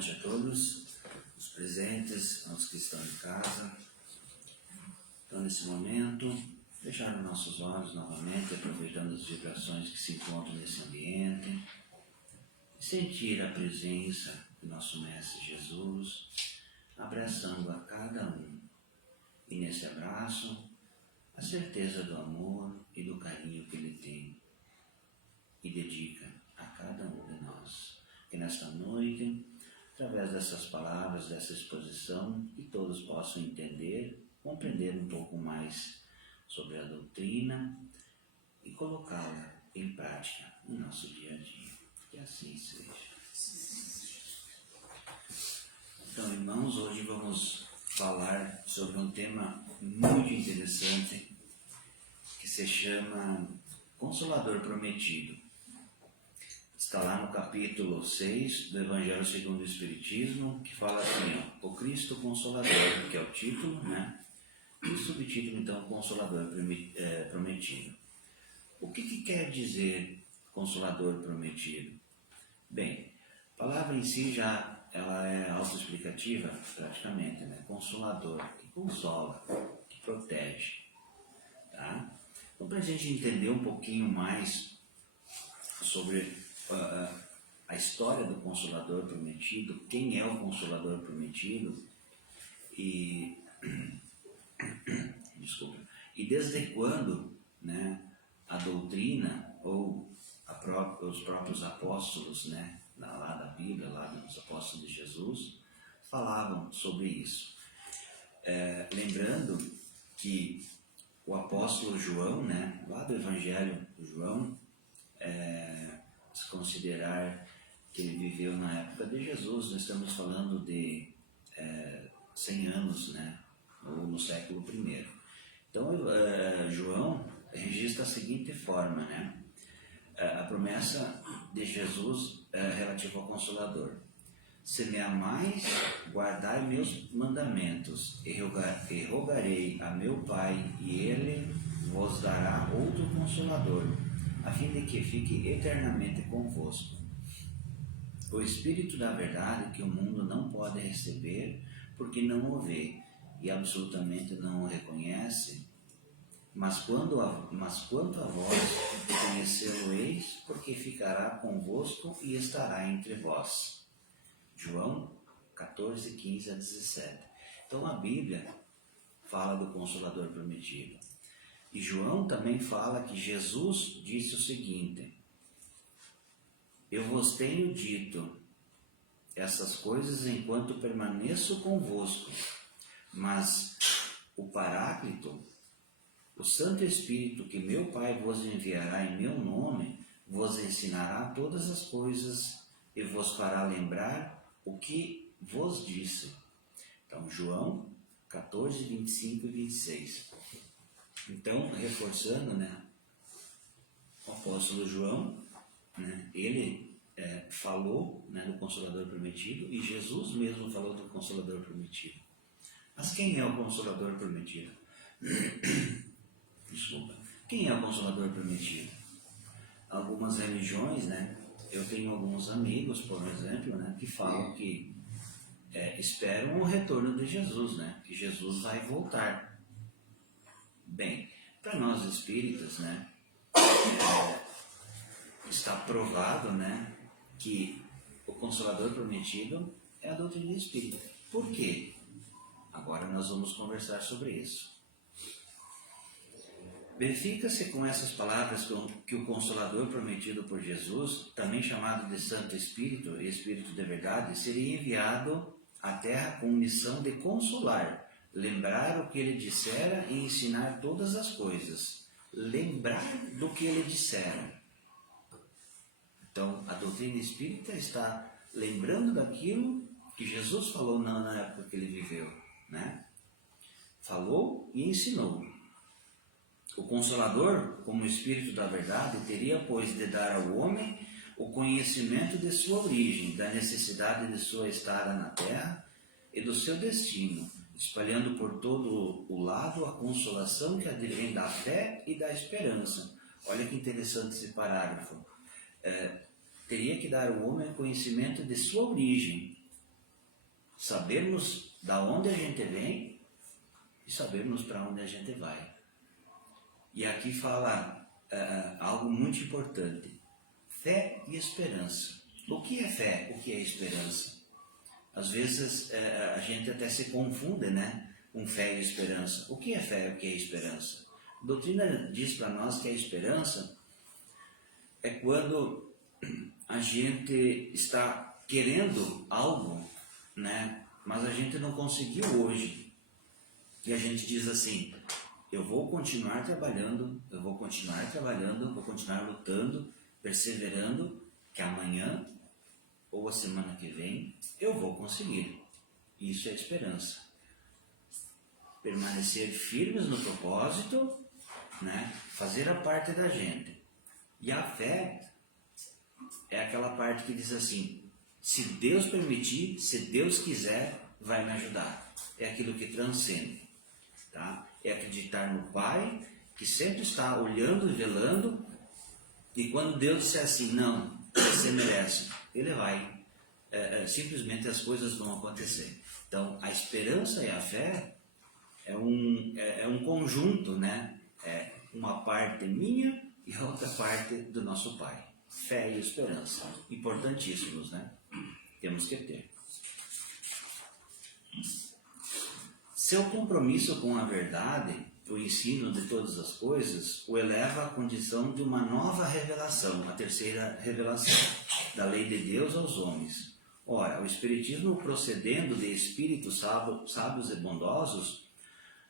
noite a todos, os presentes, aos que estão em casa. Então, nesse momento, fechar os nossos olhos novamente, aproveitando as vibrações que se encontram nesse ambiente, e sentir a presença do nosso Mestre Jesus, abraçando a cada um. E nesse abraço, a certeza do amor e do carinho que Ele tem e dedica a cada um de nós. Que nesta noite, através dessas palavras, dessa exposição, que todos possam entender, compreender um pouco mais sobre a doutrina e colocá-la em prática no nosso dia a dia. Que assim seja. Então, irmãos, hoje vamos falar sobre um tema muito interessante que se chama Consolador Prometido. Está lá no capítulo 6 do Evangelho segundo o Espiritismo, que fala assim, ó, o Cristo Consolador, que é o título, né? E o subtítulo, então, Consolador Prometido. O que quer dizer Consolador Prometido? Bem, a palavra em si ela é autoexplicativa, praticamente, né? Consolador, que consola, que protege, tá? Então, para a gente entender um pouquinho mais sobre a história do Consolador Prometido, quem é o Consolador Prometido e desde quando, né, a doutrina ou os próprios apóstolos, né, lá da Bíblia, lá dos apóstolos de Jesus, falavam sobre isso. Lembrando que o apóstolo João, né, lá do Evangelho de João, se considerar que ele viveu na época de Jesus, nós estamos falando de 100 anos, né, ou no século I. Então, João registra a seguinte forma, né, a promessa de Jesus relativa ao Consolador. Se me amais, guardai meus mandamentos, e rogarei a meu Pai, e Ele vos dará outro Consolador, a fim de que fique eternamente convosco. O Espírito da verdade que o mundo não pode receber, porque não o vê e absolutamente não o reconhece, mas quanto a vós, conhecê-lo-eis, porque ficará convosco e estará entre vós. João 14, 15 a 17. Então a Bíblia fala do Consolador Prometido. E João também fala que Jesus disse o seguinte: eu vos tenho dito essas coisas enquanto permaneço convosco, mas o Paráclito, o Santo Espírito que meu Pai vos enviará em meu nome, vos ensinará todas as coisas e vos fará lembrar o que vos disse. Então, João 14, 25 e 26. Então, reforçando, né, o apóstolo João, né, ele falou, né, do Consolador Prometido, e Jesus mesmo falou do Consolador Prometido. Mas quem é o Consolador Prometido? Desculpa. Quem é o Consolador Prometido? Algumas religiões, né, eu tenho alguns amigos, por exemplo, né, que falam que esperam o retorno de Jesus, né, que Jesus vai voltar. Bem, para nós espíritas, né, está provado, né, que o Consolador Prometido é a doutrina espírita. Por quê? Agora nós vamos conversar sobre isso. Verifica-se com essas palavras que o Consolador prometido por Jesus, também chamado de Santo Espírito e Espírito de Verdade, seria enviado à Terra com missão de consolar, lembrar o que ele dissera e ensinar todas as coisas. Lembrar do que ele dissera. Então, a doutrina espírita está lembrando daquilo que Jesus falou na época que ele viveu, né? Falou e ensinou. O Consolador, como Espírito da Verdade, teria, pois, de dar ao homem o conhecimento de sua origem, da necessidade de sua estada na terra e do seu destino, espalhando por todo o lado a consolação que advém da fé e da esperança. Olha que interessante esse parágrafo. Teria que dar ao homem o conhecimento de sua origem, sabermos da onde a gente vem e sabermos para onde a gente vai. E aqui fala algo muito importante: fé e esperança. O que é fé? O que é esperança? Às vezes a gente até se confunde, né, com fé e esperança. O que é fé e o que é esperança? A doutrina diz para nós que a esperança é quando a gente está querendo algo, né, mas a gente não conseguiu hoje. E a gente diz assim: eu vou continuar trabalhando, vou continuar lutando, perseverando, que amanhã ou a semana que vem eu vou conseguir. Isso é esperança. Permanecer firmes no propósito, né? Fazer a parte da gente. E a fé é aquela parte que diz assim: se Deus permitir, se Deus quiser, vai me ajudar. É aquilo que transcende, tá? É acreditar no Pai, que sempre está olhando e velando, e quando Deus disser assim: não, você merece, Ele vai. Simplesmente as coisas vão acontecer. Então, a esperança e a fé é um conjunto, né? É uma parte minha e a outra parte do nosso Pai. Fé e esperança, importantíssimos, né? Temos que ter. Seu compromisso com a verdade, o ensino de todas as coisas, o eleva à condição de uma nova revelação, a terceira revelação, da lei de Deus aos homens. Ora, o Espiritismo, procedendo de espíritos sábios e bondosos,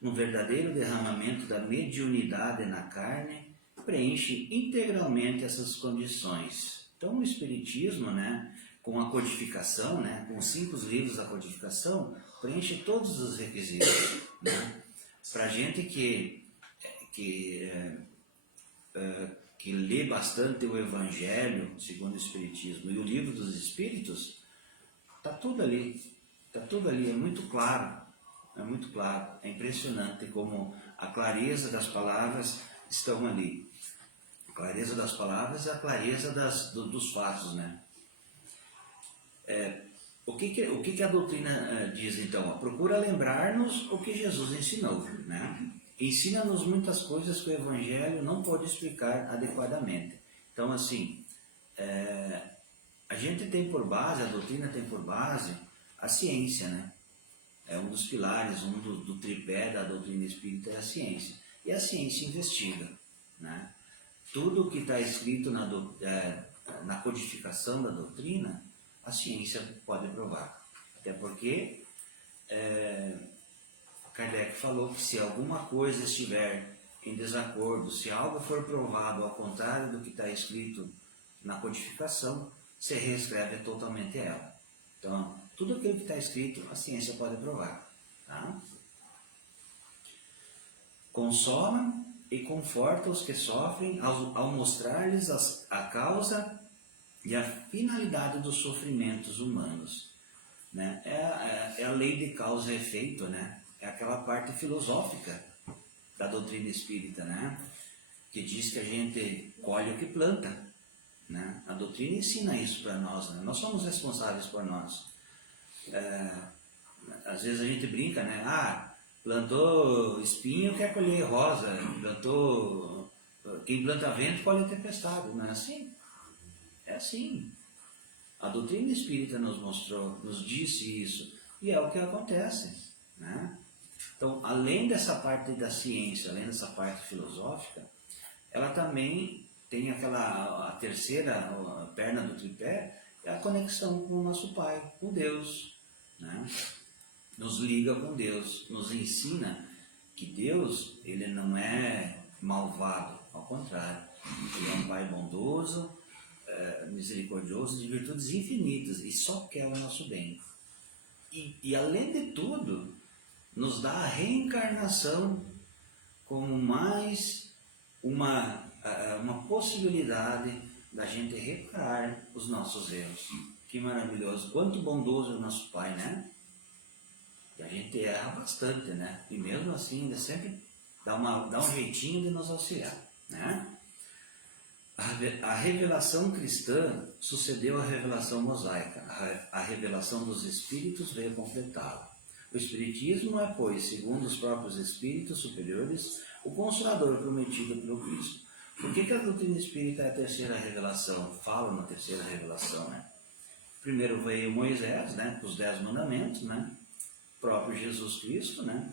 no verdadeiro derramamento da mediunidade na carne, preenche integralmente essas condições. Então, o Espiritismo, né, com a codificação, né, com os 5 livros da codificação, preenche todos os requisitos, né? Para a gente que lê bastante o Evangelho segundo o Espiritismo e o Livro dos Espíritos, está tudo ali, é muito claro, é impressionante como a clareza das palavras estão ali. A clareza das palavras é a clareza dos fatos, né? O que a doutrina diz então? Procura lembrar-nos o que Jesus ensinou, né? Ensina-nos muitas coisas que o Evangelho não pode explicar adequadamente. Então, assim, a gente tem por base, a doutrina tem por base a ciência, né? É um dos pilares, do tripé da doutrina espírita é a ciência. E a ciência investiga, né? Tudo que está escrito na codificação da doutrina, a ciência pode provar. Até porque Kardec falou que se alguma coisa estiver em desacordo, se algo for provado ao contrário do que está escrito na codificação, se reescreve totalmente ela. Então, tudo aquilo que está escrito, a ciência pode provar. Tá? Consola e conforta os que sofrem ao mostrar-lhes a causa e a finalidade dos sofrimentos humanos. Né? É a lei de causa e efeito, né? É aquela parte filosófica da doutrina espírita, né? Que diz que a gente colhe o que planta. Né? A doutrina ensina isso para nós, né? Nós somos responsáveis por nós. Às vezes a gente brinca, né? Plantou espinho quer colher rosa, quem planta vento colhe tempestade. Não é assim? É assim. A doutrina espírita nos mostrou, nos disse isso, e é o que acontece, né? Então, além dessa parte da ciência, além dessa parte filosófica, ela também tem a terceira perna do tripé, é a conexão com o nosso Pai, com Deus, né? Nos liga com Deus, nos ensina que Deus, Ele não é malvado, ao contrário, Ele é um Pai bondoso, misericordioso, de virtudes infinitas, e só quer o nosso bem. E além de tudo, nos dá a reencarnação como mais uma possibilidade da gente reparar os nossos erros. Que maravilhoso, quanto bondoso é o nosso Pai, né? E a gente erra bastante, né? E mesmo assim, ele sempre dá um jeitinho de nos auxiliar, né? A revelação cristã sucedeu à revelação mosaica. A revelação dos Espíritos veio completá-la. O Espiritismo é, pois, segundo os próprios Espíritos superiores, o Consolador prometido pelo Cristo. Por que a doutrina espírita é a terceira revelação? Fala na terceira revelação, né? Primeiro veio Moisés, né, com os 10 mandamentos, né? O próprio Jesus Cristo, né?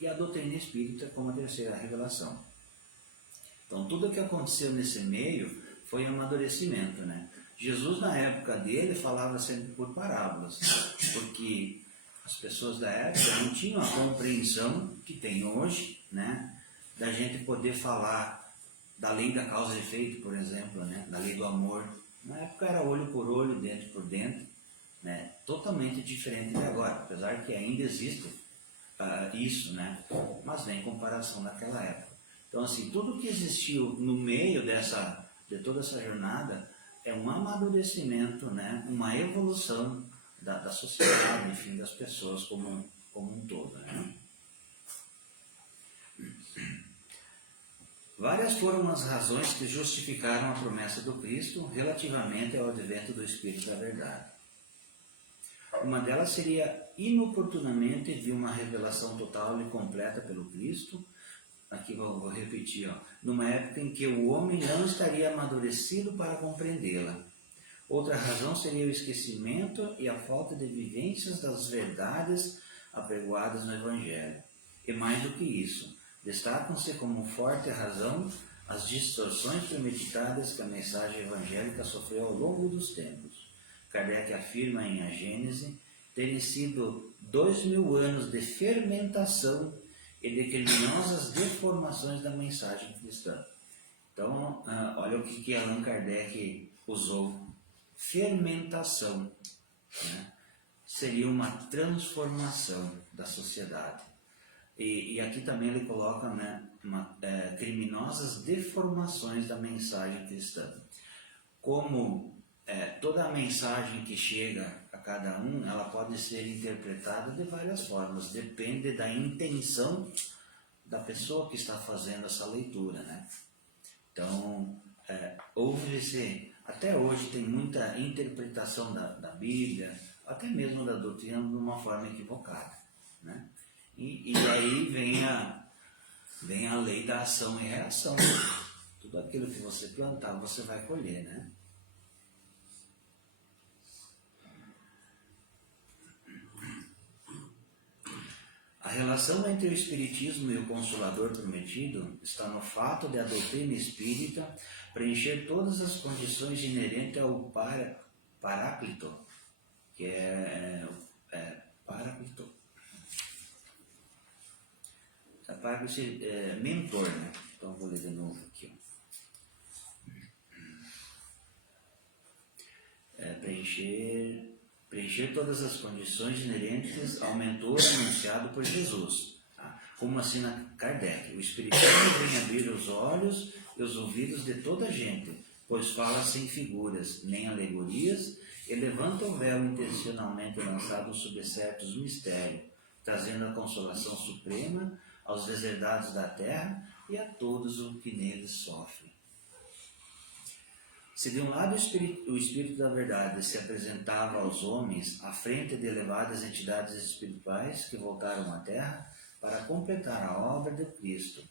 E a doutrina espírita como a terceira revelação. Então, tudo o que aconteceu nesse meio foi amadurecimento, né? Jesus, na época dele, falava sempre por parábolas, porque as pessoas da época não tinham a compreensão que tem hoje, né? Da gente poder falar da lei da causa e efeito, por exemplo, né? Da lei do amor. Na época era olho por olho, dente por dente, né? Totalmente diferente de agora, apesar que ainda existe isso, né? Mas nem em comparação naquela época. Então, assim, tudo que existiu no meio de toda essa jornada é um amadurecimento, né? Uma evolução da sociedade, enfim, das pessoas como um todo, né? Várias foram as razões que justificaram a promessa do Cristo relativamente ao advento do Espírito da Verdade. Uma delas seria inoportunamente vir uma revelação total e completa pelo Cristo. Aqui vou repetir, numa época em que o homem não estaria amadurecido para compreendê-la. Outra razão seria o esquecimento e a falta de vivências das verdades apregoadas no Evangelho. E mais do que isso, destacam-se como forte razão as distorções premeditadas que a mensagem evangélica sofreu ao longo dos tempos. Kardec afirma em A Gênese terem sido 2000 anos de fermentação e de criminosas deformações da mensagem cristã. Então, olha o que Allan Kardec usou. Fermentação, né? Seria uma transformação da sociedade. E aqui também ele coloca, né, criminosas deformações da mensagem cristã. Como toda a mensagem que chega a cada um, ela pode ser interpretada de várias formas, depende da intenção da pessoa que está fazendo essa leitura, né? Então, até hoje tem muita interpretação da Bíblia, até mesmo da doutrina, de uma forma equivocada, né? E aí vem a lei da ação e reação. Tudo aquilo que você plantar, você vai colher, né? A relação entre o Espiritismo e o Consolador prometido está no fato de a doutrina espírita preencher todas as condições inerentes ao Paráclito, que Paráclito. Paráclito é mentor, né? Então vou ler de novo aqui. Preencher todas as condições inerentes ao mentor anunciado por Jesus. Como assina Kardec, o Espiritismo vem abrir os olhos e os ouvidos de toda a gente, pois fala sem figuras, nem alegorias, e levanta o véu intencionalmente lançado sobre certos mistérios, trazendo a consolação suprema aos deserdados da terra e a todos os que neles sofrem. Se de um lado o Espírito da Verdade se apresentava aos homens à frente de elevadas entidades espirituais que voltaram à Terra para completar a obra de Cristo,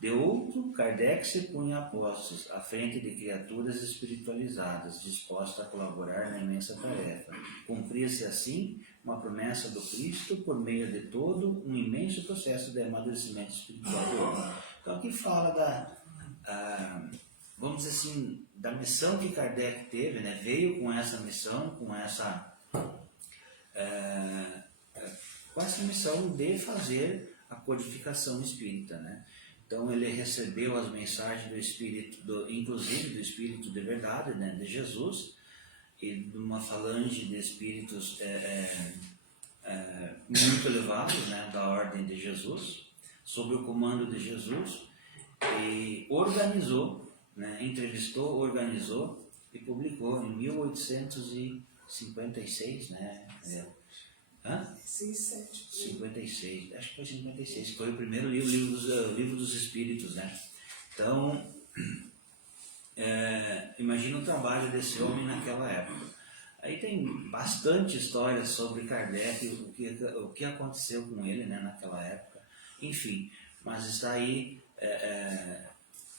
de outro, Kardec se punha a postos à frente de criaturas espiritualizadas, dispostas a colaborar na imensa tarefa. Cumpria-se assim uma promessa do Cristo por meio de todo um imenso processo de amadurecimento espiritual do homem. Então aqui fala vamos dizer assim, da missão que Kardec teve, né? Veio com essa missão, com essa missão de fazer a codificação espírita, né? Então ele recebeu as mensagens do Espírito, inclusive do Espírito de Verdade, né? De Jesus, e de uma falange de espíritos muito elevados, né? Da ordem de Jesus, sob o comando de Jesus, e organizou, né, entrevistou, organizou e publicou em 1856, né? 56, acho que foi 56, foi o primeiro livro dos Espíritos, né? Então, imagina o trabalho desse homem naquela época. Aí tem bastante história sobre Kardec, o que aconteceu com ele, né, naquela época. Enfim, mas está aí,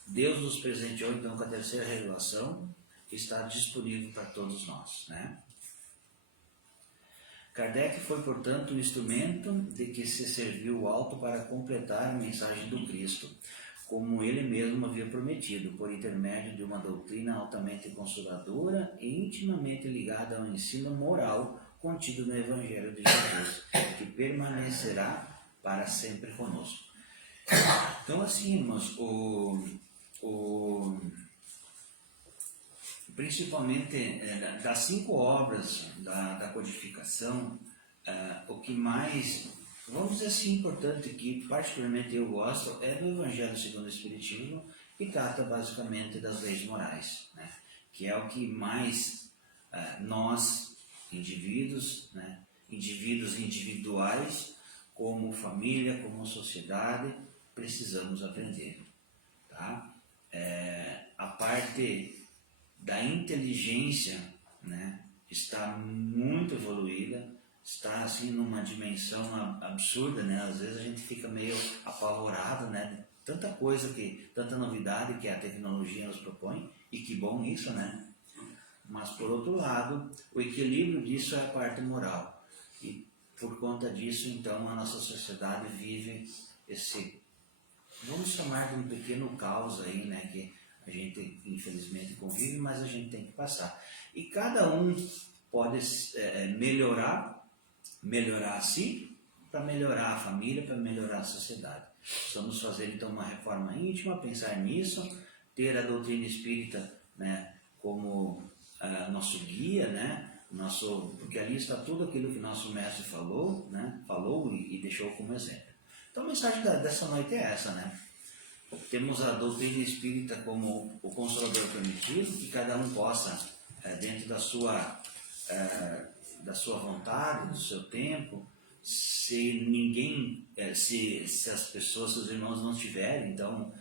Deus nos presenteou então com a terceira revelação, que está disponível para todos nós, né? Kardec foi, portanto, o instrumento de que se serviu o alto para completar a mensagem do Cristo, como ele mesmo havia prometido, por intermédio de uma doutrina altamente consoladora e intimamente ligada ao ensino moral contido no Evangelho de Jesus, que permanecerá para sempre conosco. Então, assim, irmãos, principalmente das 5 obras da codificação, o que mais, vamos dizer assim, importante, que particularmente eu gosto, é do Evangelho segundo o Espiritismo, que trata basicamente das leis morais, né? Que é o que mais nós, indivíduos, né? Indivíduos individuais, como família, como sociedade, precisamos aprender, tá? A parte da inteligência, né, está muito evoluída, está assim numa dimensão absurda, né? Às vezes a gente fica meio apavorado, né? Tanta coisa, tanta novidade que a tecnologia nos propõe, e que bom isso, né? Mas por outro lado, o equilíbrio disso é a parte moral. E por conta disso, então, a nossa sociedade vive esse, vamos chamar de um pequeno caos aí, né? Que a gente, infelizmente, convive, mas a gente tem que passar. E cada um pode melhorar a si, para melhorar a família, para melhorar a sociedade. Vamos fazer, então, uma reforma íntima, pensar nisso, ter a doutrina espírita, né, como nosso guia, né, porque ali está tudo aquilo que nosso mestre falou, né, e deixou como exemplo. Então, a mensagem dessa noite é essa, né? Temos a doutrina espírita como o Consolador prometido, que cada um possa, dentro da sua vontade, do seu tempo, se ninguém, se as pessoas, se os irmãos não tiverem, então,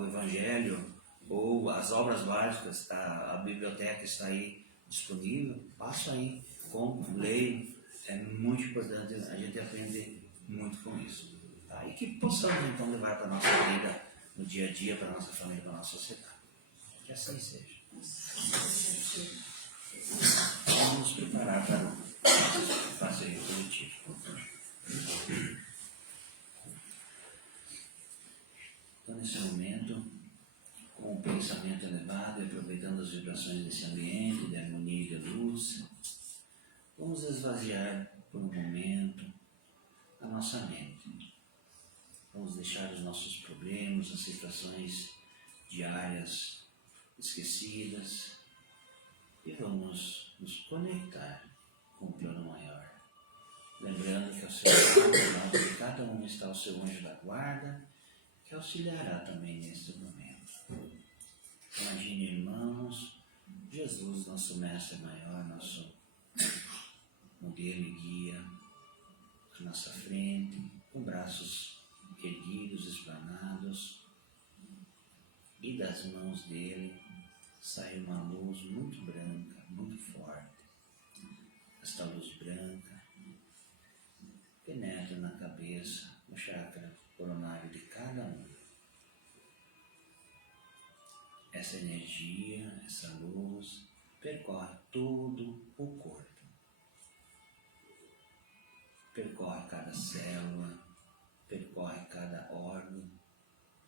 o Evangelho ou as obras básicas, a biblioteca está aí disponível, passa aí, compre, leia, é muito importante, a gente aprende muito com isso. Tá? E que possamos então levar para a nossa vida, no dia a dia, para a nossa família, para a nossa sociedade. Que assim seja. Vamos nos preparar para o passeio coletivo. Então, nesse momento, com o pensamento elevado e aproveitando as vibrações desse ambiente, de harmonia e de luz, vamos esvaziar por um momento a nossa mente. Vamos deixar os nossos problemas, as situações diárias esquecidas e vamos nos conectar com o plano maior. Lembrando que ao seu lado de cada um está o seu anjo da guarda, que auxiliará também neste momento. Imagine, irmãos, Jesus, nosso mestre maior, nosso modelo e guia, à nossa frente, com braços erguidos, esplanados, e das mãos dele sai uma luz muito branca, muito forte. Esta luz branca penetra na cabeça, no chakra coronário de cada um. Essa energia, essa luz, percorre todo o corpo. Percorre cada célula, percorre cada órgão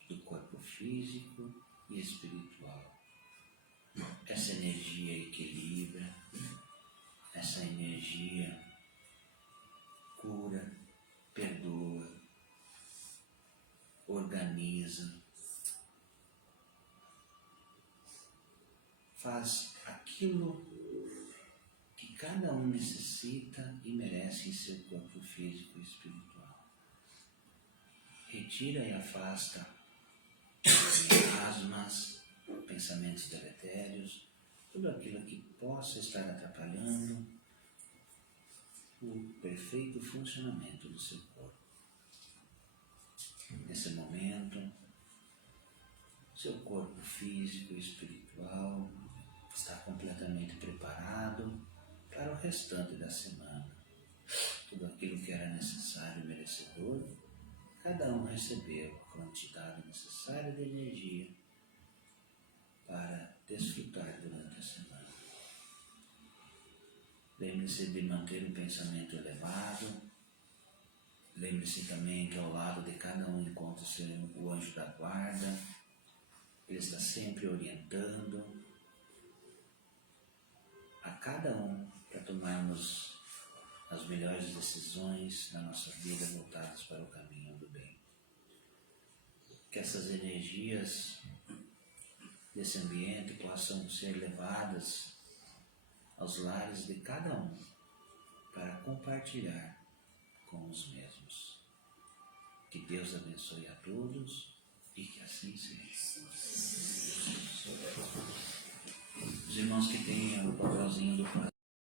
do corpo físico e espiritual. Essa energia equilibra, essa energia cura, perdoa, organiza, faz aquilo que cada um necessita e merece em seu corpo físico e espiritual. Retira e afasta miasmas, pensamentos deletérios, tudo aquilo que possa estar atrapalhando o perfeito funcionamento do seu corpo. Nesse momento, seu corpo físico e espiritual está completamente preparado para o restante da semana. Tudo aquilo que era necessário e merecedor, cada um recebeu a quantidade necessária de energia para desfrutar durante a semana. Lembre-se de manter um pensamento elevado. Lembre-se também que ao lado de cada um encontra-se o anjo da guarda. Ele está sempre orientando a cada um para tomarmos as melhores decisões na nossa vida voltadas para o caminho do bem. Que essas energias desse ambiente possam ser levadas aos lares de cada um para compartilhar com os mesmos. Que Deus abençoe a todos e que assim seja. Os irmãos que têm o papelzinho do